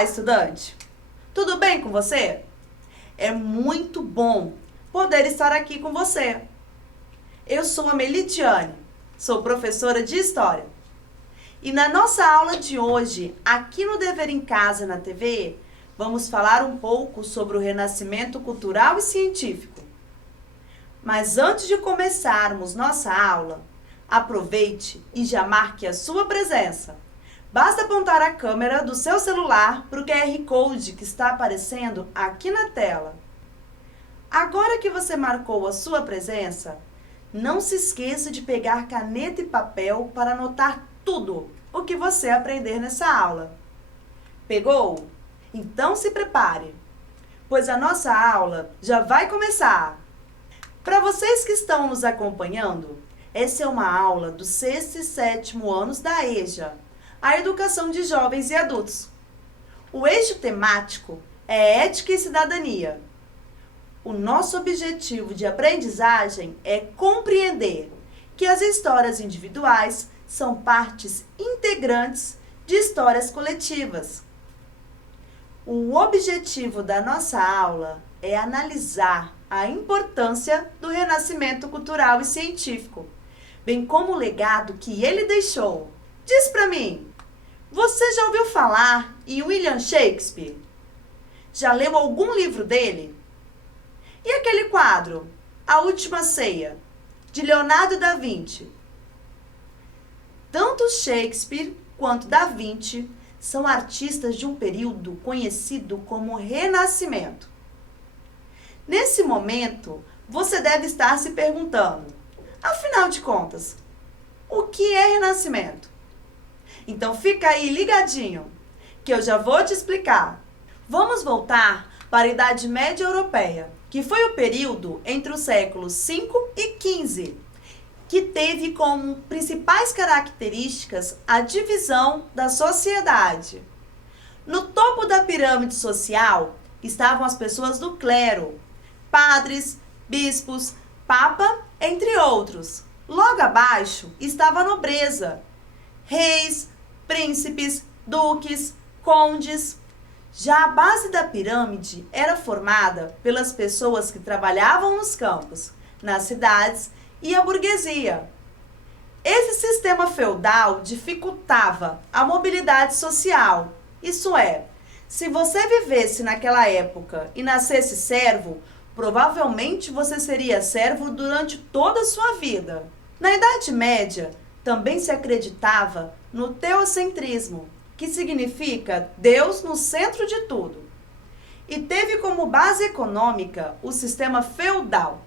Olá, estudante! Tudo bem com você? É muito bom poder estar aqui com você. Eu sou a Melidiane, sou professora de História. E na nossa aula de hoje, aqui no Dever em Casa na TV, vamos falar um pouco sobre o renascimento cultural e científico. Mas antes de começarmos nossa aula, aproveite e já marque a sua presença. Basta apontar a câmera do seu celular para o QR Code que está aparecendo aqui na tela. Agora que você marcou a sua presença, não se esqueça de pegar caneta e papel para anotar tudo o que você aprender nessa aula. Pegou? Então se prepare, pois a nossa aula já vai começar. Para vocês que estão nos acompanhando, essa é uma aula do 6º e 7º anos da EJA, a Educação de Jovens e Adultos. O eixo temático é Ética e Cidadania. O nosso objetivo de aprendizagem é compreender que as histórias individuais são partes integrantes de histórias coletivas. O objetivo da nossa aula é analisar a importância do renascimento cultural e científico, bem como o legado que ele deixou. Diz para mim, você já ouviu falar em William Shakespeare? Já leu algum livro dele? E aquele quadro, A Última Ceia, de Leonardo da Vinci? Tanto Shakespeare quanto da Vinci são artistas de um período conhecido como Renascimento. Nesse momento, você deve estar se perguntando, afinal de contas, o que é Renascimento? Então fica aí ligadinho, que eu já vou te explicar. Vamos voltar para a Idade Média Europeia, que foi o período entre os séculos 5 e 15, que teve como principais características a divisão da sociedade. No topo da pirâmide social estavam as pessoas do clero, padres, bispos, papa, entre outros. Logo abaixo estava a nobreza, reis, príncipes, duques, condes. Já a base da pirâmide era formada pelas pessoas que trabalhavam nos campos, nas cidades e a burguesia. Esse sistema feudal dificultava a mobilidade social. Isso é, se você vivesse naquela época e nascesse servo, provavelmente você seria servo durante toda a sua vida. Na Idade Média, também se acreditava no teocentrismo, que significa Deus no centro de tudo. E teve como base econômica o sistema feudal,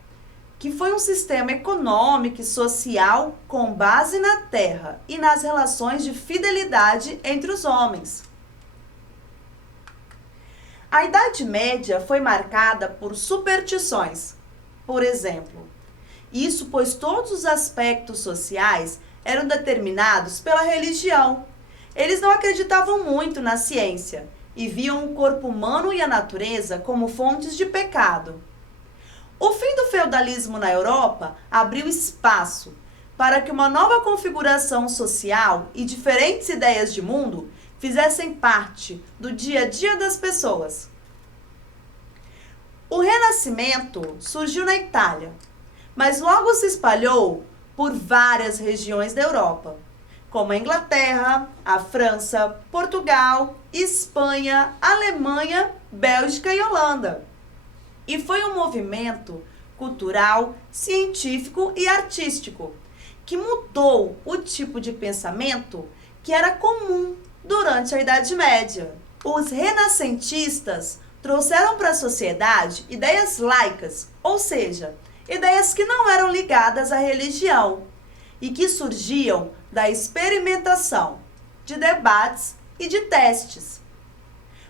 que foi um sistema econômico e social com base na terra e nas relações de fidelidade entre os homens. A Idade Média foi marcada por superstições. Por exemplo, isso pois todos os aspectos sociais eram determinados pela religião. Eles não acreditavam muito na ciência e viam o corpo humano e a natureza como fontes de pecado. O fim do feudalismo na Europa abriu espaço para que uma nova configuração social e diferentes ideias de mundo fizessem parte do dia a dia das pessoas. O Renascimento surgiu na Itália, mas logo se espalhou por várias regiões da Europa, como a Inglaterra, a França, Portugal, Espanha, Alemanha, Bélgica e Holanda. E foi um movimento cultural, científico e artístico que mudou o tipo de pensamento que era comum durante a Idade Média. Os renascentistas trouxeram para a sociedade ideias laicas, ou seja, ideias que não eram ligadas à religião e que surgiam da experimentação, de debates e de testes.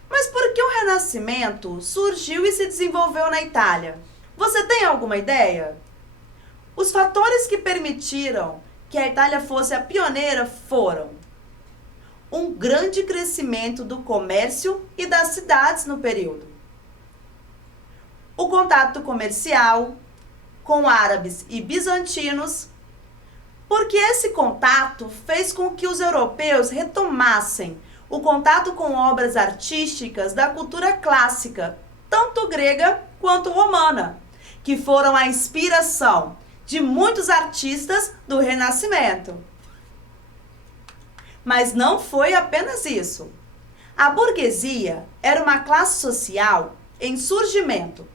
Mas por que o Renascimento surgiu e se desenvolveu na Itália? Você tem alguma ideia? Os fatores que permitiram que a Itália fosse a pioneira foram um grande crescimento do comércio e das cidades no período, o contato comercial com árabes e bizantinos, porque esse contato fez com que os europeus retomassem o contato com obras artísticas da cultura clássica, tanto grega quanto romana, que foram a inspiração de muitos artistas do Renascimento. Mas não foi apenas isso. A burguesia era uma classe social em surgimento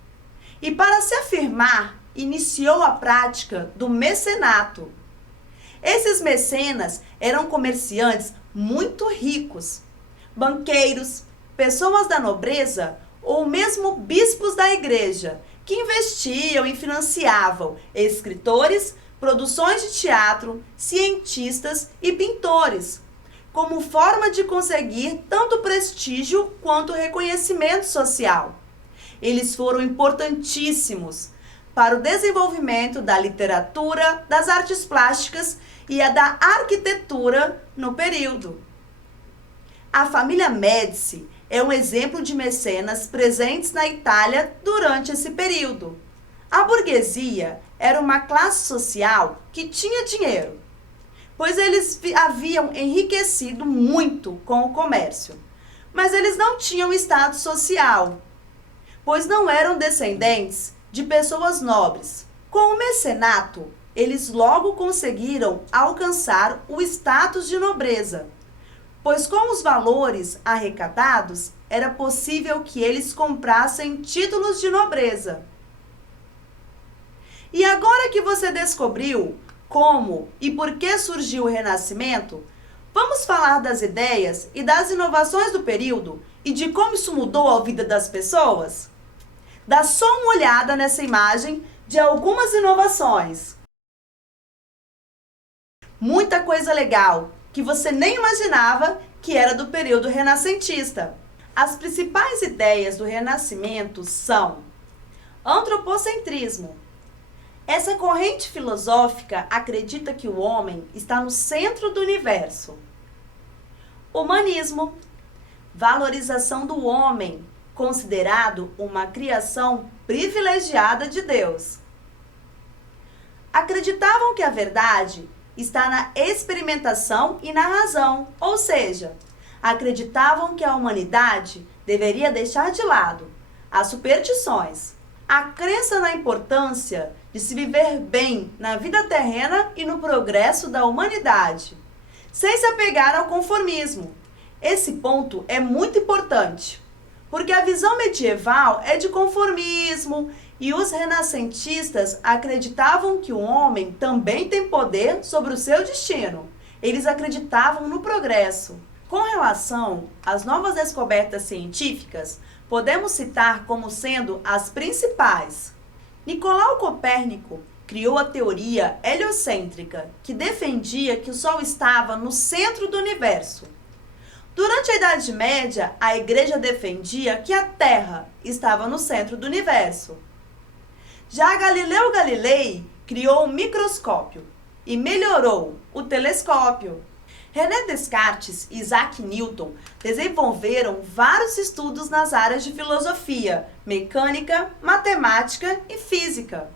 e, para se afirmar, iniciou a prática do mecenato. Esses mecenas eram comerciantes muito ricos, banqueiros, pessoas da nobreza ou mesmo bispos da igreja, que investiam e financiavam escritores, produções de teatro, cientistas e pintores, como forma de conseguir tanto prestígio quanto reconhecimento social. Eles foram importantíssimos para o desenvolvimento da literatura, das artes plásticas e a da arquitetura no período. A família Médici é um exemplo de mecenas presentes na Itália durante esse período. A burguesia era uma classe social que tinha dinheiro, pois eles haviam enriquecido muito com o comércio. Mas eles não tinham status social, pois não eram descendentes de pessoas nobres. Com o mecenato, eles logo conseguiram alcançar o status de nobreza, pois com os valores arrecadados, era possível que eles comprassem títulos de nobreza. E agora que você descobriu como e por que surgiu o Renascimento, vamos falar das ideias e das inovações do período e de como isso mudou a vida das pessoas? Dá só uma olhada nessa imagem de algumas inovações. Muita coisa legal que você nem imaginava que era do período renascentista. As principais ideias do Renascimento são: antropocentrismo. Essa corrente filosófica acredita que o homem está no centro do universo. Humanismo. Valorização do homem, considerado uma criação privilegiada de Deus. Acreditavam que a verdade está na experimentação e na razão, ou seja, acreditavam que a humanidade deveria deixar de lado as superstições, a crença na importância de se viver bem na vida terrena e no progresso da humanidade, sem se apegar ao conformismo. Esse ponto é muito importante, porque a visão medieval é de conformismo e os renascentistas acreditavam que o homem também tem poder sobre o seu destino. Eles acreditavam no progresso. Com relação às novas descobertas científicas, podemos citar como sendo as principais. Nicolau Copérnico criou a teoria heliocêntrica, que defendia que o Sol estava no centro do universo. Durante a Idade Média, a Igreja defendia que a Terra estava no centro do universo. Já Galileu Galilei criou o microscópio e melhorou o telescópio. René Descartes e Isaac Newton desenvolveram vários estudos nas áreas de filosofia, mecânica, matemática e física.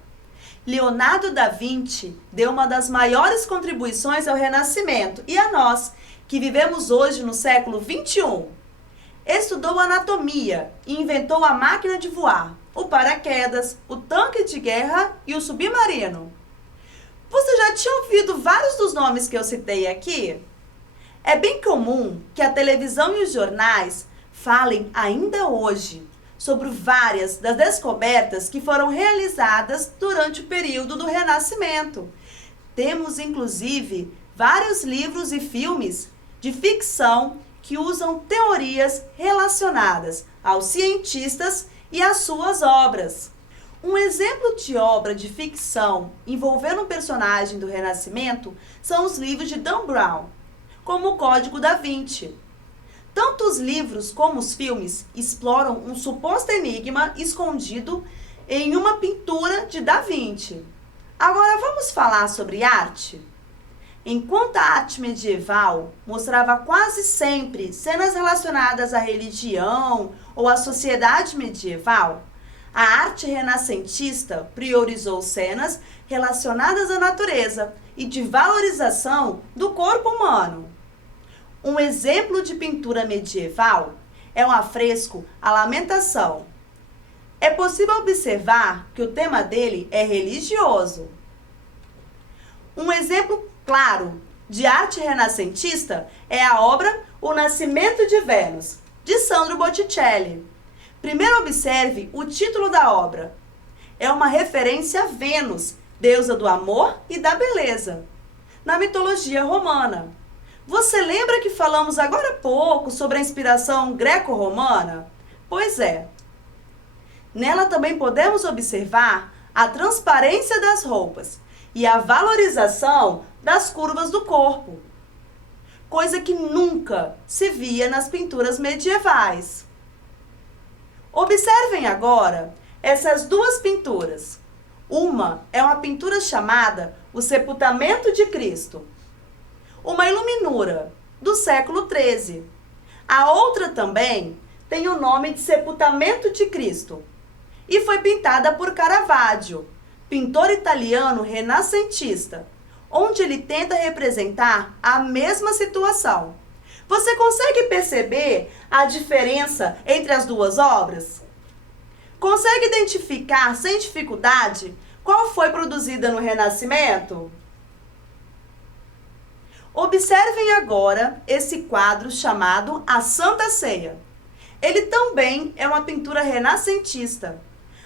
Leonardo da Vinci deu uma das maiores contribuições ao Renascimento e a nós, que vivemos hoje no século XXI. Estudou anatomia e inventou a máquina de voar, o paraquedas, o tanque de guerra e o submarino. Você já tinha ouvido vários dos nomes que eu citei aqui? É bem comum que a televisão e os jornais falem ainda hoje sobre várias das descobertas que foram realizadas durante o período do Renascimento. Temos, inclusive, vários livros e filmes de ficção que usam teorias relacionadas aos cientistas e às suas obras. Um exemplo de obra de ficção envolvendo um personagem do Renascimento são os livros de Dan Brown, como o Código da Vinci. Tanto os livros como os filmes exploram um suposto enigma escondido em uma pintura de Da Vinci. Agora vamos falar sobre arte? Enquanto a arte medieval mostrava quase sempre cenas relacionadas à religião ou à sociedade medieval, a arte renascentista priorizou cenas relacionadas à natureza e de valorização do corpo humano. Um exemplo de pintura medieval é o afresco A Lamentação. É possível observar que o tema dele é religioso. Um exemplo claro de arte renascentista é a obra O Nascimento de Vênus, de Sandro Botticelli. Primeiro observe o título da obra. É uma referência a Vênus, deusa do amor e da beleza, na mitologia romana. Você lembra que falamos agora há pouco sobre a inspiração greco-romana? Pois é. Nela também podemos observar a transparência das roupas e a valorização das curvas do corpo, coisa que nunca se via nas pinturas medievais. Observem agora essas duas pinturas. Uma é uma pintura chamada O Sepultamento de Cristo, uma iluminura do século XIII. A outra também tem o nome de Sepultamento de Cristo e foi pintada por Caravaggio, pintor italiano renascentista, onde ele tenta representar a mesma situação. Você consegue perceber a diferença entre as duas obras? Consegue identificar sem dificuldade qual foi produzida no Renascimento? Observem agora esse quadro chamado A Santa Ceia. Ele também é uma pintura renascentista.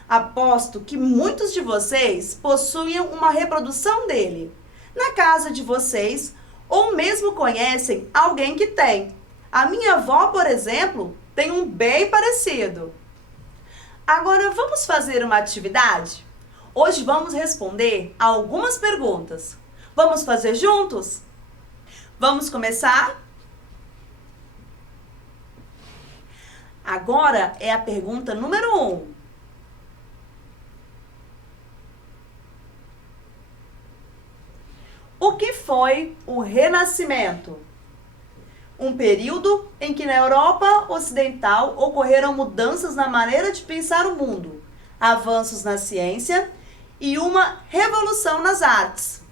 Aposto que muitos de vocês possuem uma reprodução dele na casa de vocês ou mesmo conhecem alguém que tem. A minha avó, por exemplo, tem um bem parecido. Agora vamos fazer uma atividade? Hoje vamos responder a algumas perguntas. Vamos fazer juntos? Vamos começar? Agora é a pergunta número 1. O que foi o Renascimento? Um período em que na Europa Ocidental ocorreram mudanças na maneira de pensar o mundo, avanços na ciência e uma revolução nas artes.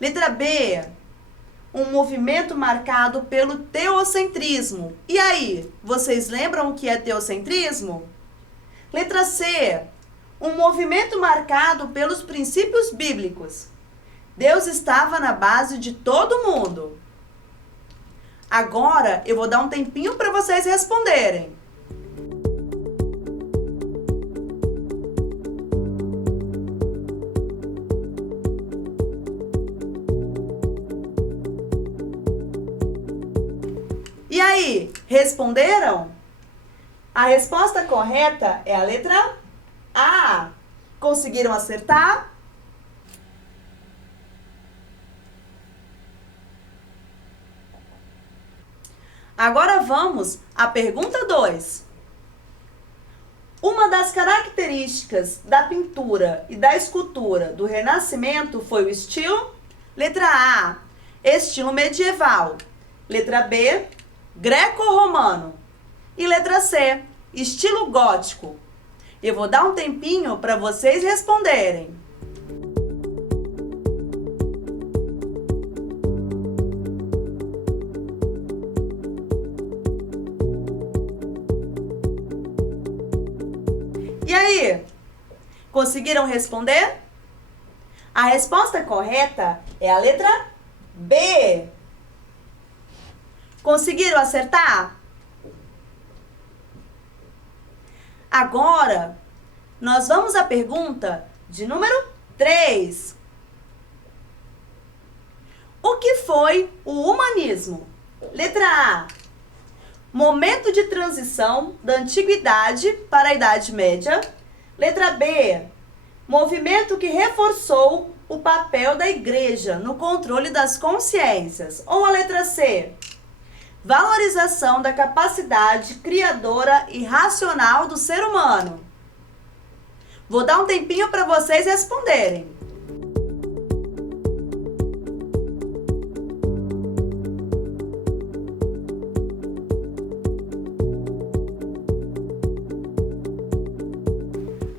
Letra B. Um movimento marcado pelo teocentrismo. E aí, vocês lembram o que é teocentrismo? Letra C. Um movimento marcado pelos princípios bíblicos. Deus estava na base de todo mundo. Agora eu vou dar um tempinho para vocês responderem. E aí, responderam? A resposta correta é a letra A. Conseguiram acertar? Agora vamos à pergunta 2. Uma das características da pintura e da escultura do Renascimento foi o estilo? Letra A, estilo medieval. Letra B, greco-romano. E letra C, estilo gótico. Eu vou dar um tempinho para vocês responderem. E aí, conseguiram responder? A resposta correta é a letra B. Conseguiram acertar? Agora, nós vamos à pergunta de número 3. O que foi o humanismo? Letra A. Momento de transição da antiguidade para a Idade Média. Letra B. Movimento que reforçou o papel da igreja no controle das consciências. Ou a letra C. Valorização da capacidade criadora e racional do ser humano. Vou dar um tempinho para vocês responderem.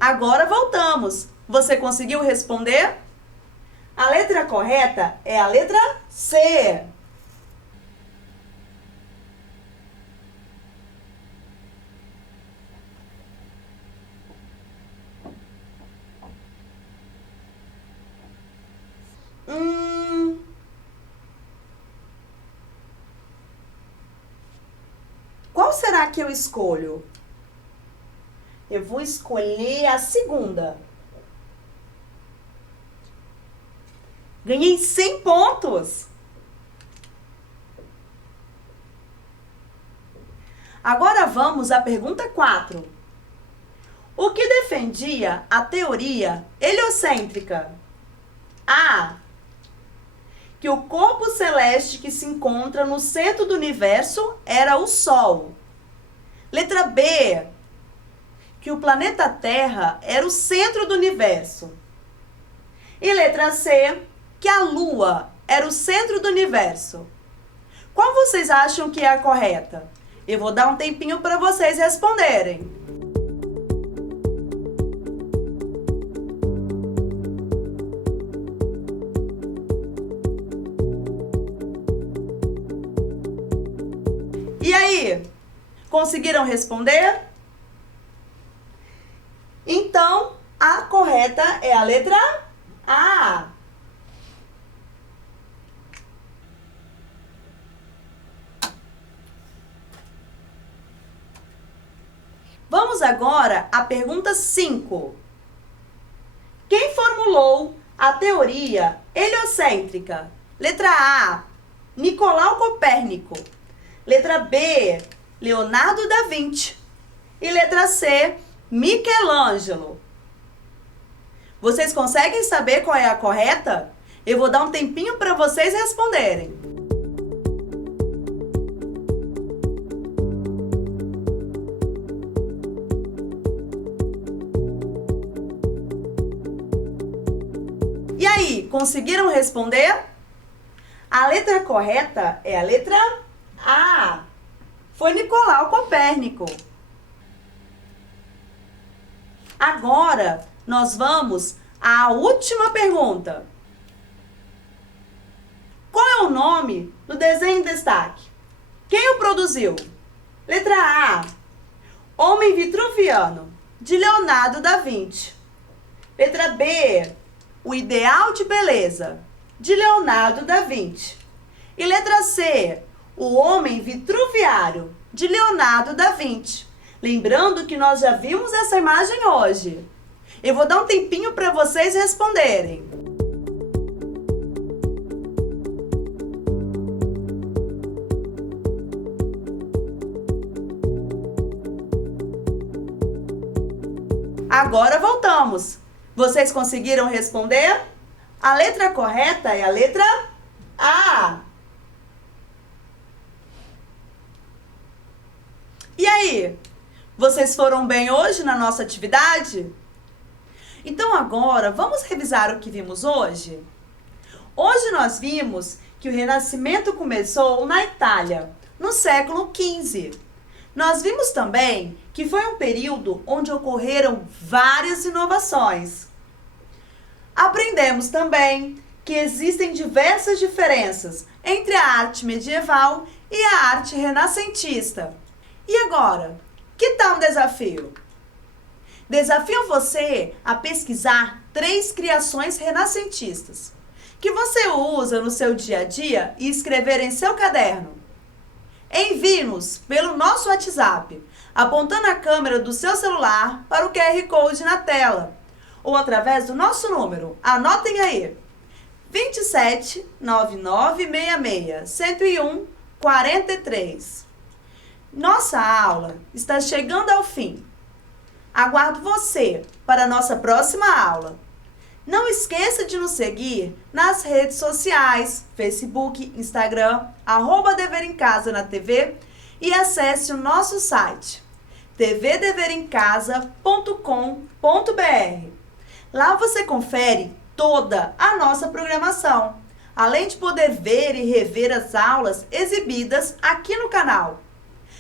Agora voltamos. Você conseguiu responder? A letra correta é a letra C. Qual será que eu escolho? Eu vou escolher a segunda. Ganhei 100 pontos. Agora vamos à pergunta 4. O que defendia a teoria heliocêntrica? A. Que o corpo celeste que se encontra no centro do universo era o Sol. Letra B. Que o planeta Terra era o centro do universo. E letra C. Que a Lua era o centro do universo. Qual vocês acham que é a correta? Eu vou dar um tempinho para vocês responderem. E aí? Conseguiram responder? Então, a correta é a letra A. Vamos agora à pergunta 5. Quem formulou a teoria heliocêntrica? Letra A, Nicolau Copérnico. Letra B, Leonardo da Vinci. E letra C, Michelangelo. Vocês conseguem saber qual é a correta? Eu vou dar um tempinho para vocês responderem. E aí, conseguiram responder? A letra correta é a letra A. Foi Nicolau Copérnico. Agora, nós vamos à última pergunta. Qual é o nome do desenho em destaque? Quem o produziu? Letra A. Homem Vitruviano, de Leonardo da Vinci. Letra B. O Ideal de Beleza, de Leonardo da Vinci. E letra C. O Homem Vitruviário, de Leonardo da Vinci. Lembrando que nós já vimos essa imagem hoje. Eu vou dar um tempinho para vocês responderem. Agora voltamos. Vocês conseguiram responder? A letra correta é a letra A. E aí? Vocês foram bem hoje na nossa atividade? Então agora, vamos revisar o que vimos hoje? Hoje nós vimos que o Renascimento começou na Itália, no século XV. Nós vimos também que foi um período onde ocorreram várias inovações. Aprendemos também que existem diversas diferenças entre a arte medieval e a arte renascentista. E agora, que tal um desafio? Desafio você a pesquisar 3 criações renascentistas que você usa no seu dia a dia e escrever em seu caderno. Envie-nos pelo nosso WhatsApp, apontando a câmera do seu celular para o QR Code na tela, ou através do nosso número. Anotem aí: 27 9966 101 43. Nossa aula está chegando ao fim. Aguardo você para a nossa próxima aula. Não esqueça de nos seguir nas redes sociais, Facebook, Instagram, @Dever em Casa na TV, e acesse o nosso site, tvdeveremcasa.com.br. Lá você confere toda a nossa programação, além de poder ver e rever as aulas exibidas aqui no canal.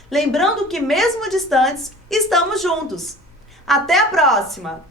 Lembrando que mesmo distantes, estamos juntos. Até a próxima!